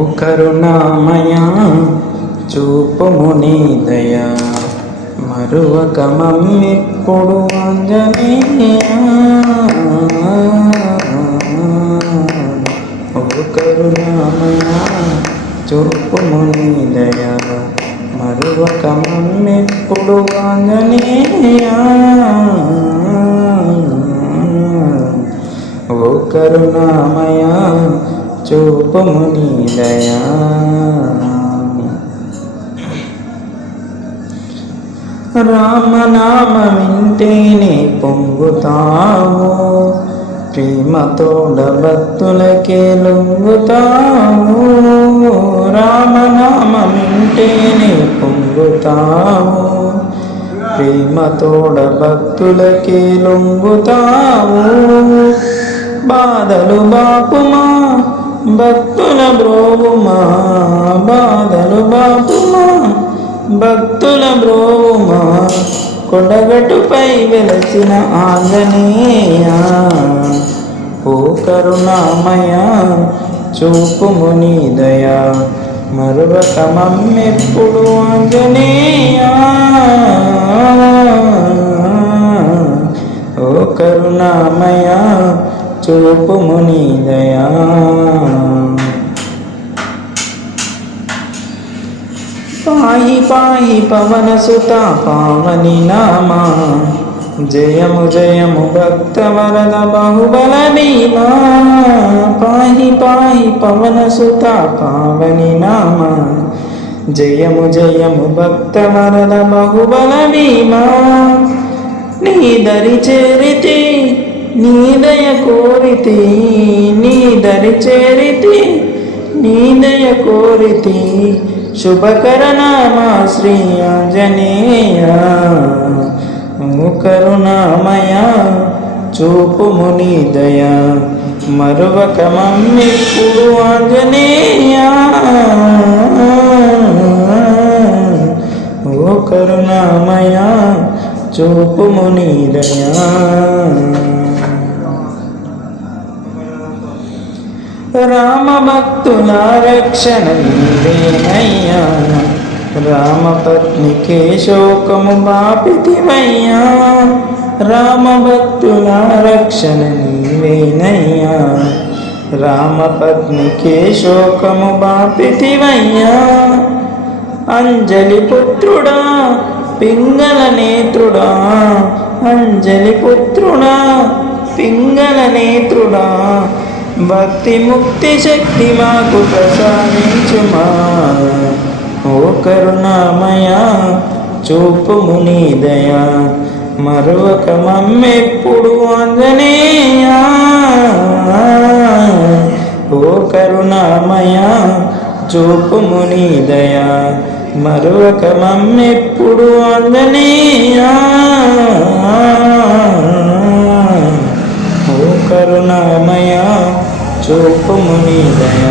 ఓ కరుణామయ చూపుము నీ దయ మరువక మమ్మిప్పుడు ఆంజనేయ. ఓ కరుణామయ చూపుము నీ దయ మరువక మమ్మిప్పుడు ఆంజనేయ. ఓ కరుణామయ చూపుము నీ దయ. రామనామమింటేనే పొంగుతావు, ప్రేమతోడ భక్తులకే లొంగుతావు. రామనామమింటేనే పొంగుతావు, ప్రేమతోడ భక్తులకే లొంగుతావు. బాధలు బాపుమా భక్తుల బ్రోవుమా, బాధలు బాపుమా భక్తుల బ్రోవుమా. కొండగట్టుపై వెలసిన ఆంజనేయ. ఓ కరుణామయ చూపుము నీ దయ మరువక మమ్మెప్పుడు ఆంజనేయ. ఓ కరుణామయ చూపుము నీ దయ. పాహి పాహి పవన సుత పావని నామా, జయము జయము భక్త వరద బాహుబల భీమా. పాహి పాహి పవన సుత పావని నామా, జయము జయము భక్త వరద బాహుబల భీమా. నీ దరి చేరితి నీ దయ కోరితి, నీ దరి చేరితి నీ దయ కోరితి. శుభకరనామా శ్రీ ఆంజనేయ. ఓ కరుణామయ చూపుము నీ దయ మరువక మమ్మిప్పుడు ఆంజనేయ. ఓ కరుణామయ చూపుము నీ దయ. రామ భక్తుల రక్షణ నీవేనయ్యా, రామపత్నికే శోకము బాపితివయ్యా. రామ భక్తుల రక్షణ నీవేనయ్యా, రామపత్నికే శోకము బాపితివయ్యా. అంజలి పుత్రుడా పింగళ నేత్రుడా, అంజలి పుత్రుడా పింగళ నేత్రుడా. భక్తి ముక్తి శక్తి మాకు ప్రసాదించుమా. ఓ కరుణామయ చూపుము నీ దయ మరువక మమ్మెప్పుడు ఆంజనేయ. ఓ కరుణామయ చూపుము నీ దయ మరువక మమ్మెప్పుడు ఆంజనేయ. ఓ కరుణామయ చూపుము నీ దయ.